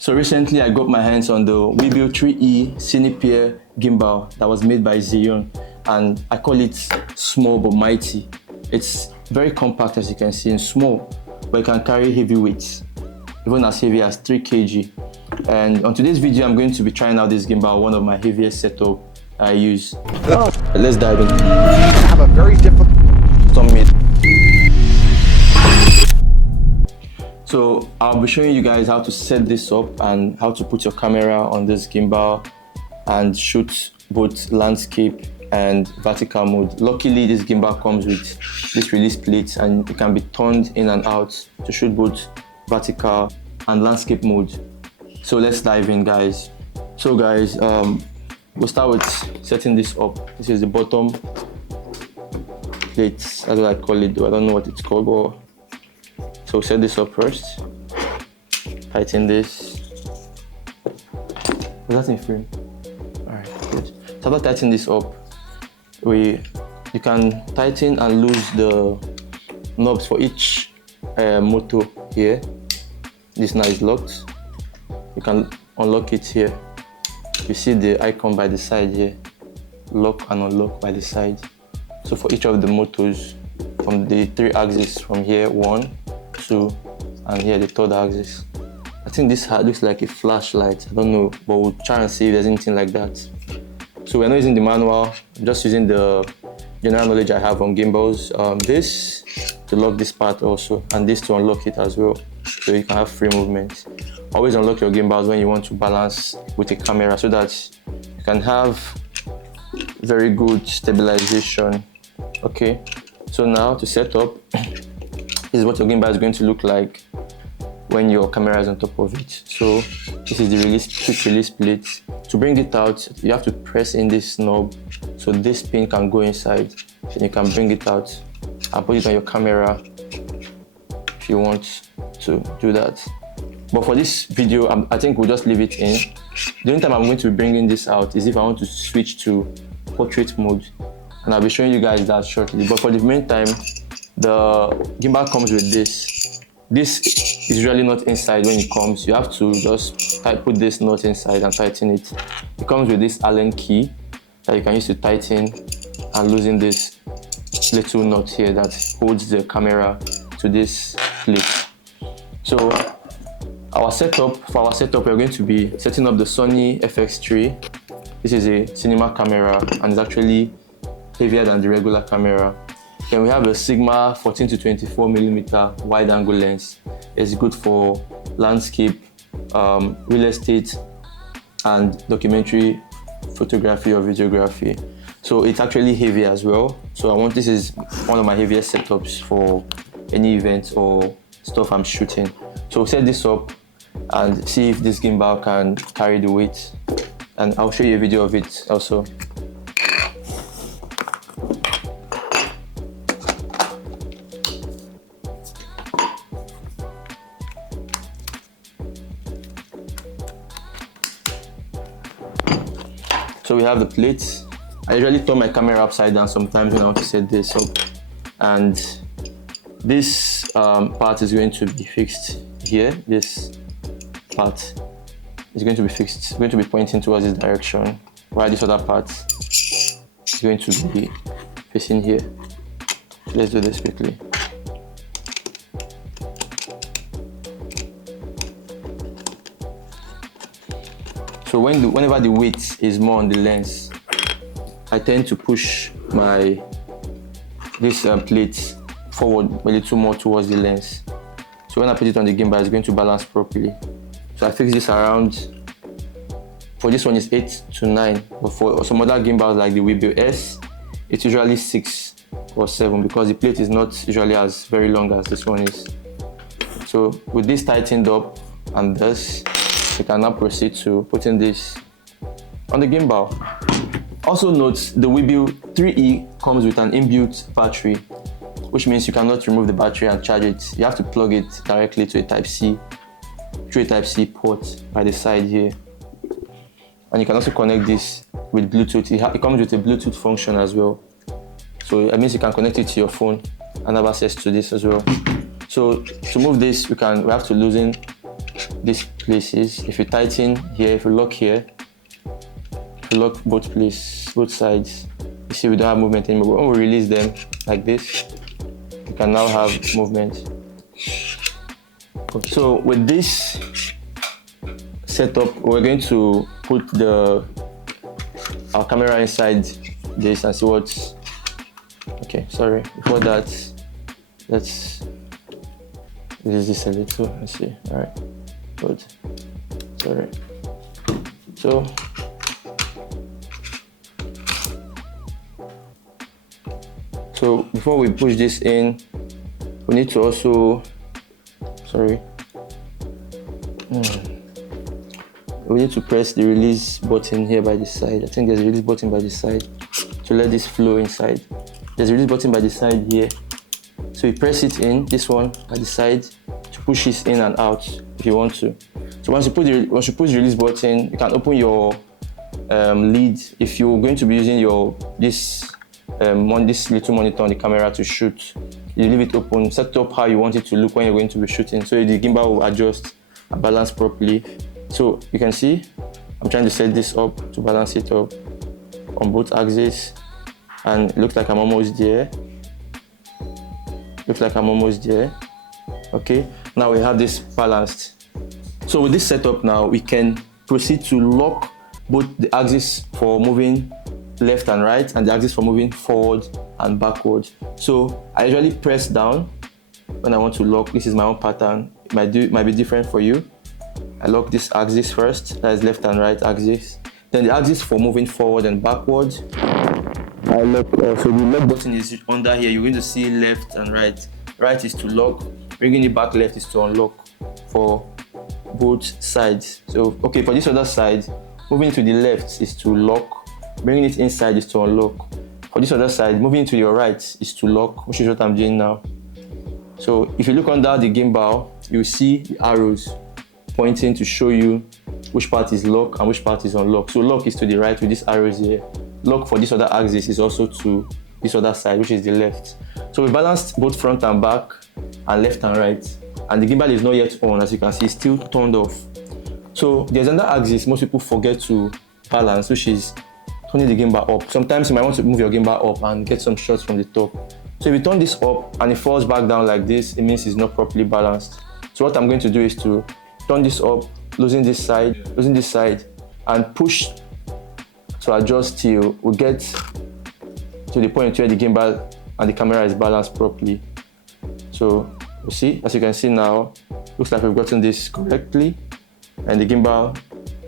So recently I got my hands on the Weebill 3E Cinepeer gimbal that was made by Zion, and I call it small but mighty. It's very compact, as you can see, and small, but it can carry heavy weights, even as heavy as 3 kg. And on today's video, I'm going to be trying out this gimbal, one of my heaviest setup I use. Let's dive in. I have a very difficult So I'll be showing you guys how to set this up and how to put your camera on this gimbal and shoot both landscape and vertical mode. Luckily, this gimbal comes with this release plate and it can be turned in and out to shoot both vertical and landscape mode. So let's dive in, guys. So guys, we'll start with setting this up. This is the bottom plate, that's what I call it, though I don't know what it's called, but so set this up first, tighten this. Was that in frame? Alright, good. So after tightening this up, you can tighten and lose the knobs for each motor here. This now is locked. You can unlock it here. You see the icon by the side here, lock and unlock by the side. So for each of the motors, from the 3 axes, from here, 1, 2, and here the 3rd axis. I think this looks like a flashlight, I don't know, but we'll try and see if there's anything like that. So we're not using the manual, I'm just using the general knowledge I have on gimbals. This to lock this part also, and this to unlock it as well, so you can have free movement. Always unlock your gimbals when you want to balance with a camera so that you can have very good stabilization. Okay, so now to set up, this is what your gimbal is going to look like when your camera is on top of it. So this is the quick release plate. To bring it out, you have to press in this knob so this pin can go inside, and you can bring it out and put it on your camera if you want to do that. But for this video, I think we'll just leave it in. The only time I'm going to be bringing this out is if I want to switch to portrait mode, and I'll be showing you guys that shortly. But for the meantime, the gimbal comes with this. This is usually not inside when it comes. You have to just put this nut inside and tighten it. It comes with this Allen key that you can use to tighten and loosen this little nut here that holds the camera to this plate. So for our setup, we're going to be setting up the Sony FX3. This is a cinema camera and it's actually heavier than the regular camera. Then we have a Sigma 14 to 24mm wide angle lens. It's good for landscape, real estate, and documentary photography or videography. So it's actually heavy as well. So this is one of my heaviest setups for any event or stuff I'm shooting. So we'll set this up and see if this gimbal can carry the weight. And I'll show you a video of it also. So we have the plates. I usually turn my camera upside down sometimes when I want to set this up. And this part is going to be fixed here. This part is going to be fixed. It's going to be pointing towards this direction, while this other part is going to be facing here. So let's do this quickly. So whenever the weight is more on the lens, I tend to push this plate forward a little more towards the lens. So when I put it on the gimbal, it's going to balance properly. So I fix this around, for this one is 8 to 9, but for some other gimbals like the Weebill S, it's usually 6 or 7 because the plate is not usually as very long as this one is. So with this tightened up and this, you can now proceed to putting this on the gimbal. Also note, the Weebill 3E comes with an inbuilt battery, which means you cannot remove the battery and charge it. You have to plug it directly to a Type-C, through a Type-C port by the side here. And you can also connect this with Bluetooth. It comes with a Bluetooth function as well. So that means you can connect it to your phone and have access to this as well. So to move this, we have to loosen these places. If you tighten here, if you lock here, if you lock both sides, you see we don't have movement anymore. When we release them like this, you can now have movement. So with this setup, we're going to put our camera inside this and see what's okay. Sorry, before that, let's release this a little. Let's see. All right, good. Sorry. So before we push this in, we need to also, we need to press the release button here by the side. I think there's a release button by the side to let this flow inside. There's a release button by the side here. So you press it in, this one by the side, to push this in and out if you want to. So once you push the release button, you can open your lid. If you're going to be using this little monitor on the camera to shoot, you leave it open, set up how you want it to look when you're going to be shooting, so the gimbal will adjust and balance properly. So you can see I'm trying to set this up to balance it up on both axes, and it looks like I'm almost there. Okay, now we have this balanced. So with this setup now, we can proceed to lock both the axis for moving left and right and the axis for moving forward and backward. So I usually press down when I want to lock. This is my own pattern. It might be different for you. I lock this axis first, that is left and right axis. Then the axis for moving forward and backward, I lock. So the lock button is under here. You're going to see left and right. Right is to lock, bringing it back left is to unlock for both sides. So okay, for this other side, moving to the left is to lock, bringing it inside is to unlock. For this other side, moving to your right is to lock, which is what I'm doing now. So if you look under the gimbal, you see the arrows pointing to show you which part is lock and which part is unlock. So lock is to the right with these arrows here. Lock for this other axis is also to this other side, which is the left. So we balanced both front and back and left and right. And the gimbal is not yet on, as you can see, it's still turned off. So there's another axis most people forget to balance, which is turning the gimbal up. Sometimes you might want to move your gimbal up and get some shots from the top. So if you turn this up and it falls back down like this, it means it's not properly balanced. So what I'm going to do is to turn this up, losing this side, and push to adjust till we get to the point where the gimbal and the camera is balanced properly. So you see, as you can see now, looks like we've gotten this correctly, and the gimbal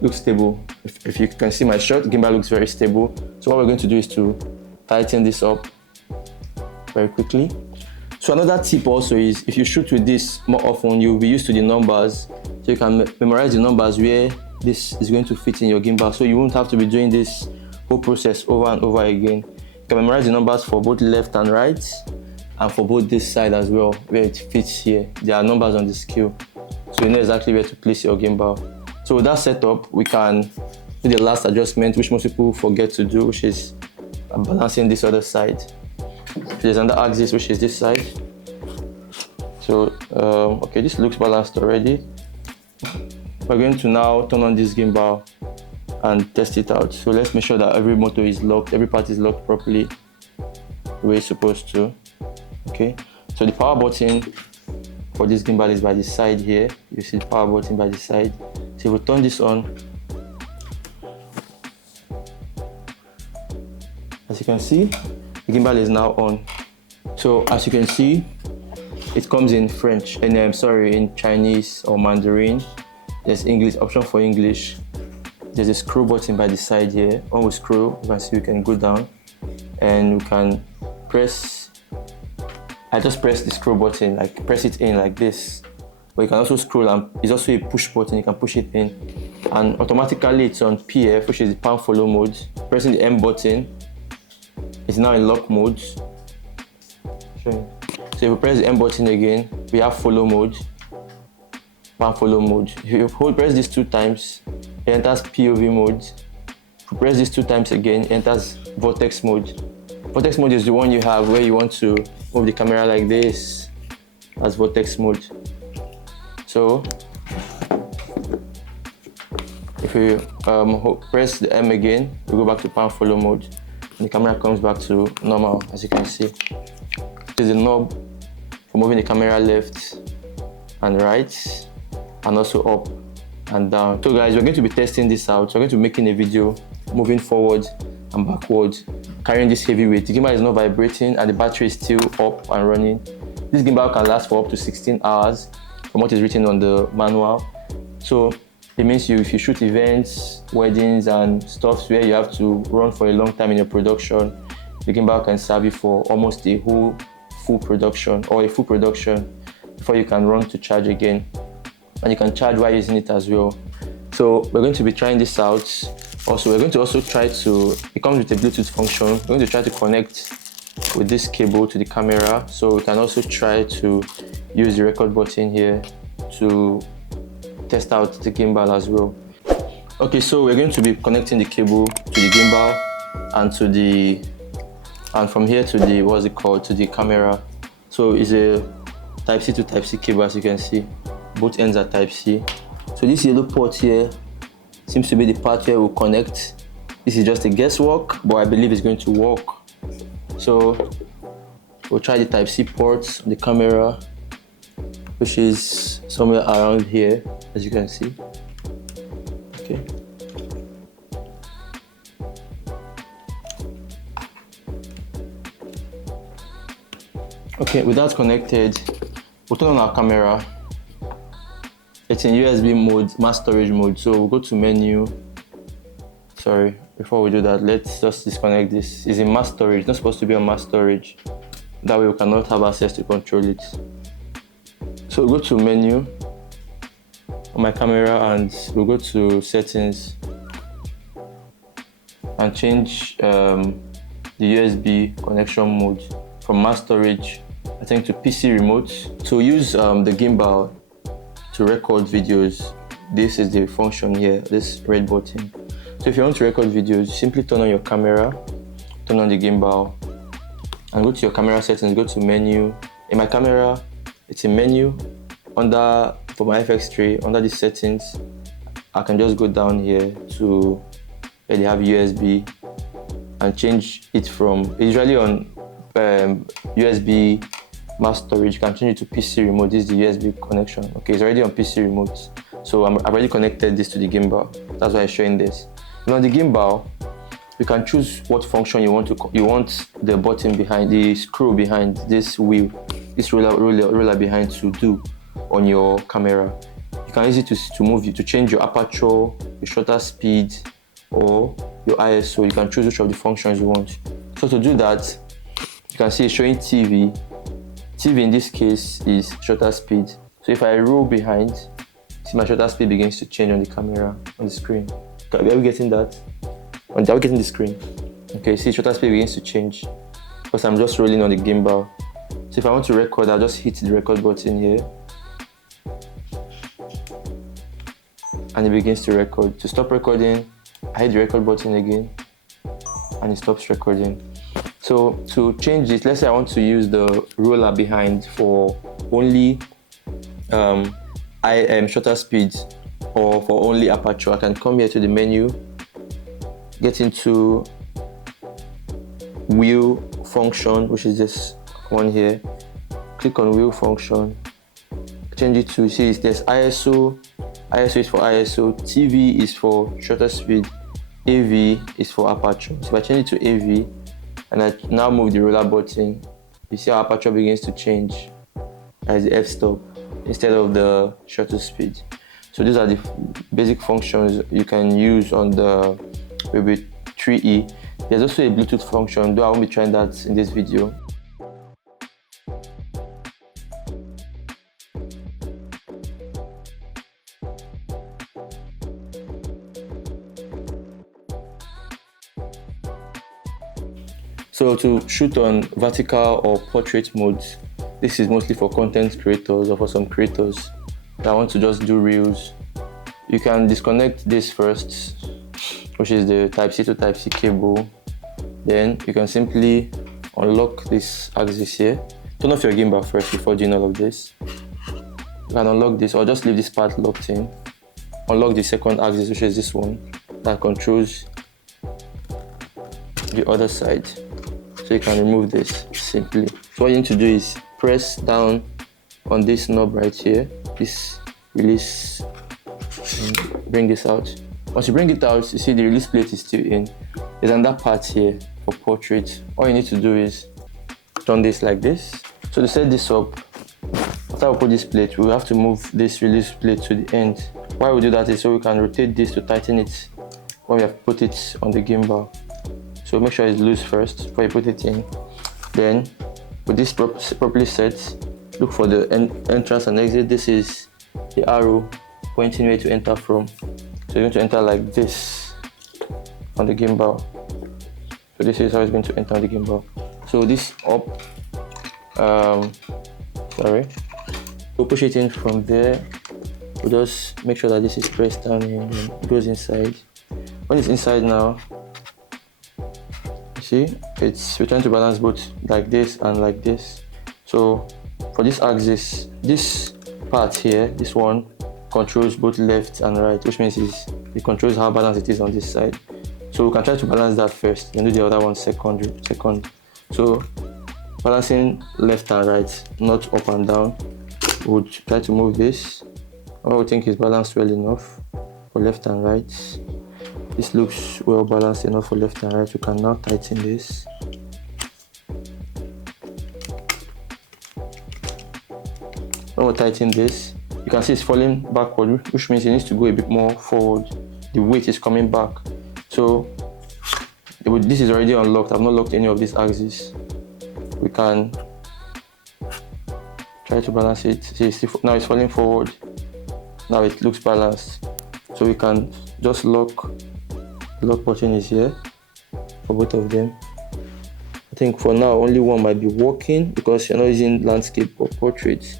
looks stable. If you can see my shot, the gimbal looks very stable. So what we're going to do is to tighten this up very quickly. So another tip also is, if you shoot with this more often, you'll be used to the numbers. So you can memorize the numbers where this is going to fit in your gimbal, so you won't have to be doing this whole process over and over again. You can memorize the numbers for both left and right, and for both this side as well, where it fits here. There are numbers on the scale, so you know exactly where to place your gimbal. So with that setup, we can do the last adjustment, which most people forget to do, which is balancing this other side. There's another axis, which is this side. So okay, this looks balanced already. We're going to now turn on this gimbal and test it out. So let's make sure that every motor is locked, every part is locked properly the way it's supposed to. Okay, so the power button for this gimbal is by the side here. You see the power button by the side. So if we turn this on, as you can see, the gimbal is now on. So as you can see, it comes in French, and in Chinese or Mandarin. There's English, option for English. There's a scroll button by the side here. When we scroll, you can see we can go down and we can press. I just press the scroll button, like press it in like this. But you can also scroll, and it's also a push button, you can push it in. And automatically it's on PF, which is the pan follow mode. Pressing the M button, it's now in lock mode. So if we press the M button again, we have follow mode, pan follow mode. If you press this 2 times, it enters POV mode. If you press this 2 times again, it enters vortex mode. Vortex mode is the one you have where you want to move the camera like this. That's vortex mode. So If you press the M again, we go back to pan follow mode, and the camera comes back to normal, as you can see. There's a knob for moving the camera left and right, and also up and down. So guys, we're going to be testing this out. We're going to be making a video moving forward and backward, carrying this heavy weight. The gimbal is not vibrating and the battery is still up and running. This gimbal can last for up to 16 hours from what is written on the manual. So it means if you shoot events, weddings and stuff where you have to run for a long time in your production, the gimbal can serve you for almost a full production before you can run to charge again. And you can charge while using it as well. So we're going to be trying this out. Also, we're going to try to, it comes with a Bluetooth function. We're going to try to connect with this cable to the camera. So we can also try to use the record button here to test out the gimbal as well. Okay, so we're going to be connecting the cable to the gimbal and from here to the camera. So it's a Type-C to Type-C cable, as you can see. Both ends are Type-C. So this yellow port here seems to be the part where we'll connect. This is just a guesswork, but I believe it's going to work. So we'll try the Type-C port on the camera, which is somewhere around here, as you can see. Okay. Okay, with that connected, we'll turn on our camera. It's in USB mode, mass storage mode. So we'll go to menu. Sorry, before we do that, let's just disconnect this. It's in mass storage, it's not supposed to be on mass storage. That way we cannot have access to control it. So we'll go to menu on my camera and we'll go to settings and change the USB connection mode from mass storage, I think, to PC remote. To use the gimbal to record videos, this is the function here, this red button. So if you want to record videos, simply turn on your camera, turn on the gimbal, and go to your camera settings, go to menu. In my camera, it's in menu. For my FX tray, under the settings, I can just go down here to where they have USB and change it from, usually on USB mass storage, you can change it to PC remote. This is the USB connection. Okay, it's already on PC remote. So I've already connected this to the gimbal. That's why I'm showing this. Now on the gimbal, you can choose what function you want the button behind, the screw behind this wheel, this roller behind to do on your camera. You can use it to change your aperture, your shutter speed, or your ISO. You can choose which of the functions you want. So to do that, you can see it's showing TV. TV in this case is shutter speed. So if I roll behind, see my shutter speed begins to change on the camera, on the screen. Are we getting that? Are we getting the screen? Okay, see shutter speed begins to change because I'm just rolling on the gimbal. So if I want to record, I'll just hit the record button here. And it begins to record. To stop recording, I hit the record button again and it stops recording. So to change this, let's say I want to use the roller behind for only shutter speed or for only aperture, I can come here to the menu, get into wheel function, which is this one here, click on wheel function, change it to, see there's ISO is for ISO, TV is for shutter speed, AV is for aperture. So if I change it to AV and I now move the roller button, you see our aperture begins to change as the f-stop instead of the shutter speed. So these are the basic functions you can use on the Weebill 3E. There's also a Bluetooth function, though I won't be trying that in this video. So to shoot on vertical or portrait mode, this is mostly for content creators or for some creators that want to just do reels. You can disconnect this first, which is the Type-C to Type-C cable. Then you can simply unlock this axis here. Turn off your gimbal first before doing all of this. You can unlock this or just leave this part locked in unlock the second axis, which is this one that controls the other side. So you can remove this simply. So what you need to do is press down on this knob right here, this release, and bring this out. Once you bring it out, you see the release plate is still in. There's another part here for portrait. All you need to do is turn this like this. So to set this up, after we put this plate, we have to move this release plate to the end. Why we do that is so we can rotate this to tighten it when we have put it on the gimbal. So make sure it's loose first before you put it in. Then with this properly set, look for the entrance and exit. This is the arrow pointing where to enter from. So you're going to enter like this on the gimbal. So this is how it's going to enter on the gimbal. So this up, we'll push it in from there. We'll just make sure that this is pressed down and it goes inside. When it's inside now, you see, we're trying to balance both like this and like this. So for this axis, this part here, this one controls both left and right, which means it controls how balanced it is on this side. So we can try to balance that first, then do the other one second. So balancing left and right, not up and down. We'll try to move this. I would think it's balanced well enough for left and right. This looks well balanced enough for left and right. We can now tighten this. When we tighten this, you can see it's falling backward, which means it needs to go a bit more forward. The weight is coming back. So this is already unlocked. I've not locked any of these axes. We can try to balance it. See, now it's falling forward. Now it looks balanced. So we can just lock. The lock button is here for both of them. I think for now only one might be working because you're not using landscape or portraits.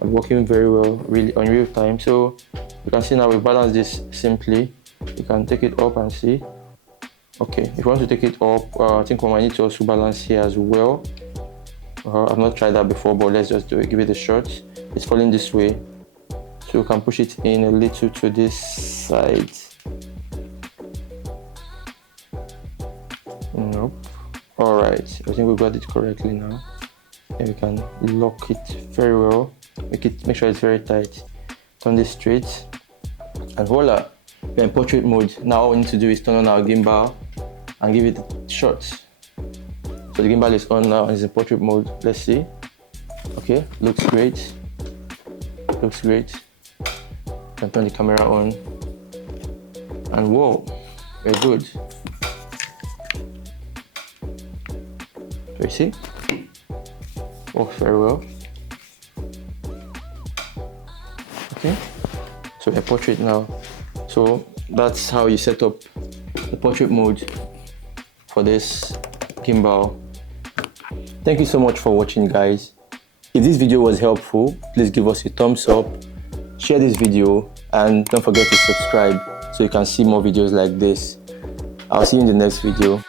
I'm working very well, really on real time. So you can see now we balance this simply. You can take it up and see. Okay, if you want to take it up, I think we might need to also balance here as well. I've not tried that before, but let's just do it. Give it a shot. It's falling this way, so you can push it in a little to this side. Nope. All right, I think we got it correctly now. And we can lock it very well. Make sure it's very tight. Turn this straight, and voila, we're in portrait mode. Now all we need to do is turn on our gimbal and give it a shot. So the gimbal is on now and it's in portrait mode. Let's see. Okay, looks great. Looks great. Can turn the camera on, and whoa, we're good. So you see, works very well. Okay, so we're portrait now. So that's how you set up the portrait mode for this gimbal. Thank you so much for watching, guys. If this video was helpful, please give us a thumbs up, share this video, and don't forget to subscribe so you can see more videos like this. I'll see you in the next video.